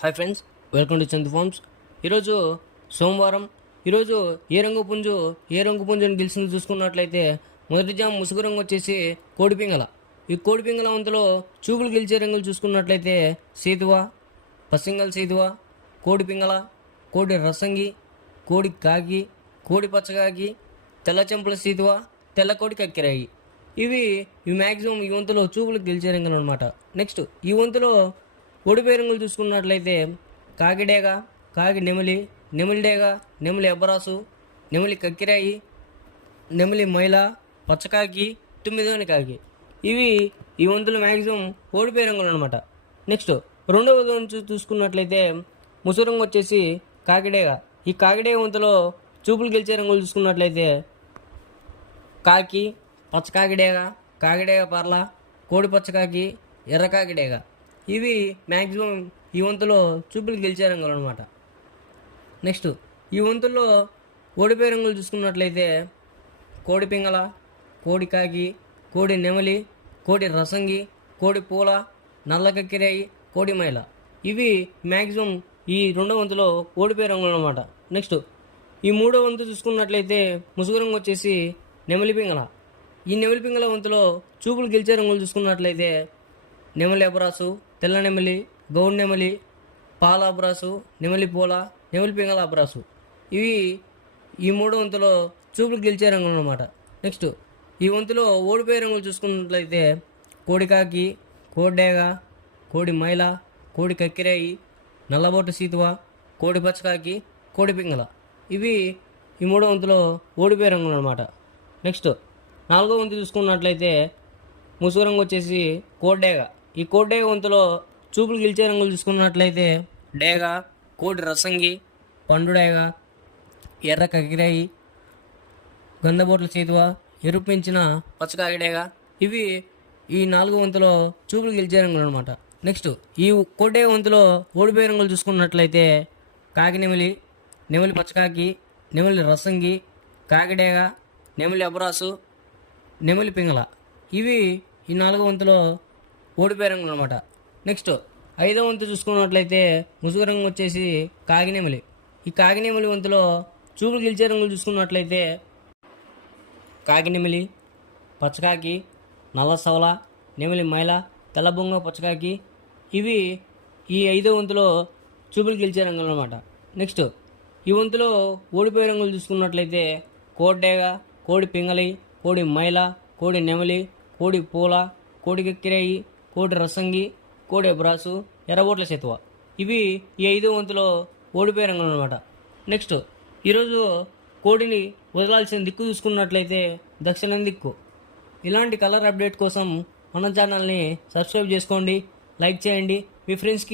Hi friends, welcome to Chandu farms. ఈరోజు సోమవారం. ఈరోజు ఏ రంగు పుంజుని గెలిచింది చూసుకున్నట్లయితే మొదటి జామ్ ముసుగు రంగు వచ్చేసి కోడిపింగళ. ఈ కోడిపింగళ వంతులో చూపులు గెలిచే రంగులు చూసుకున్నట్లయితే సీతువ, పసింగల్ సీతువ, కోడిపింగళ, కోడి రసంగి, కోడి కాకి, కోడి పచ్చకాకి, తెల్ల చెంపుల సీతువ, తెల్ల కోడి కక్కిరాయి. ఇవి మ్యాక్సిమం ఈ వంతులో చూపులు గెలిచే రంగులు అనమాట. నెక్స్ట్ ఈ వంతులో ఓడిపోయే రంగులు చూసుకున్నట్లయితే కాకిడేగ, కాకి నెమిలి, నెమిలిడేగ, నెమిలి అబ్బరాసు, నెమిలి కక్కిరాయి, నెమిలి మైల, పచ్చకాకి, తొమ్మిదోని కాకి. ఇవి ఈ వంతులు మ్యాక్సిమం ఓడిపోయే రంగులు అనమాట. నెక్స్ట్ రెండవ వంతు చూసుకున్నట్లయితే ముసుగు రంగు వచ్చేసి కాకిడేగ. ఈ కాకిడేగ వంతులో చూపులు గెలిచే రంగులు చూసుకున్నట్లయితే కాకి, పచ్చకాకిడేగ, కాకిడేగ పర్ల, కోడి పచ్చకాకి, ఎర్ర కాకిడేగ. ఇవి మ్యాక్సిమం ఈ వంతులో చూపులు గెలిచే రంగులు అనమాట. నెక్స్ట్ ఈ వంతుల్లో ఓడిపోయే రంగులు చూసుకున్నట్లయితే కోడి పింగళ, కోడి కాకి, కోడి నెమలి, కోడి రసంగి, కోడి పూల, నల్ల కక్కిరాయి, కోడి మైల. ఇవి మ్యాక్సిమం ఈ రెండో వంతులో ఓడిపోయే రంగులు అనమాట. నెక్స్ట్ ఈ మూడో వంతు చూసుకున్నట్లయితే ముసుగు రంగు వచ్చేసి నెమలి పింగళ. ఈ నెమలి పింగళ వంతులో చూపులు గెలిచే రంగులు చూసుకున్నట్లయితే నెమలి అబ్రాసు, తెల్ల నెమలి, గౌడ్ నెమలి, పాల అబ్రాసు, నెమలి పూల, నెమలి పింగళ అబ్రాసు. ఇవి ఈ మూడో వంతులో చూపులు గెలిచే రంగులు అనమాట. నెక్స్ట్ ఈ వంతులో ఓడిపోయే రంగులు చూసుకున్నట్లయితే కోడికాకి, కోడేగ, కోడి మైల, కోడి కక్కిరాయి, నల్లబొట్టు సీతువ, కోడి పచ్చకాకి, కోడి పింగళ. ఇవి ఈ మూడో వంతులో ఓడిపోయే రంగులు అనమాట. నెక్స్ట్ నాలుగో వంతు చూసుకున్నట్లయితే ముసుగు రంగు వచ్చేసి కోడేగ. ఈ కోడేగ వంతులో చూపులు గెలిచే రంగులు చూసుకున్నట్లయితే డేగ, కోడి రసంగి, పండుడేగ, ఎర్ర కకిరాయి, గంధబోట్ల చేతువ, ఎరుపు పెంచిన పచ్చకాకిడేగ. ఇవి ఈ నాలుగో వంతులో చూపులు గెలిచే రంగులు అనమాట. నెక్స్ట్ ఈ కోడేగ వంతులో ఓడిపోయే రంగులు చూసుకున్నట్లయితే కాకి నెమిలి, నెమిలి పచ్చకాకి, నెమిలి రసంగి, కాకిడేగ, నెమిలి అబ్రాసు, నెమిలి పింగళ. ఇవి ఈ నాలుగో వంతులో ఓడిపోయే రంగులు అనమాట. నెక్స్ట్ ఐదో వంతు చూసుకున్నట్లయితే ముసుగు రంగు వచ్చేసి కాకినెమిలి. ఈ కాకినెమిలి వంతులో చూపులు గెలిచే రంగులు చూసుకున్నట్లయితే కాకినెమిలి, పచ్చకాకి, నల్ల సవల, నెమిలి మైల, తెల్ల బొంగ పచ్చకాకి. ఇవి ఈ ఐదో వంతులో చూపులు గెలిచే రంగులు అనమాట. నెక్స్ట్ ఈ వంతులో ఓడిపోయే రంగులు చూసుకున్నట్లయితే కోడేగ, కోడి పింగళి, కోడి మైల, కోడి నెమలి, కోడి పూల, కోడి కక్కిరాయి, కోడి రసంగి, కోడి అబ్రాసు, ఎర్రబోట్ల చేతువ. ఇవి ఈ ఐదో వంతులో ఓడిపోయే రంగులు అనమాట. నెక్స్ట్ ఈరోజు కోడిని వదలాల్సిన దిక్కు చూసుకున్నట్లయితే దక్షిణం దిక్కు. ఇలాంటి కలర్ అప్డేట్ కోసం మన ఛానల్ని సబ్స్క్రైబ్ చేసుకోండి, లైక్ చేయండి, మీ ఫ్రెండ్స్కి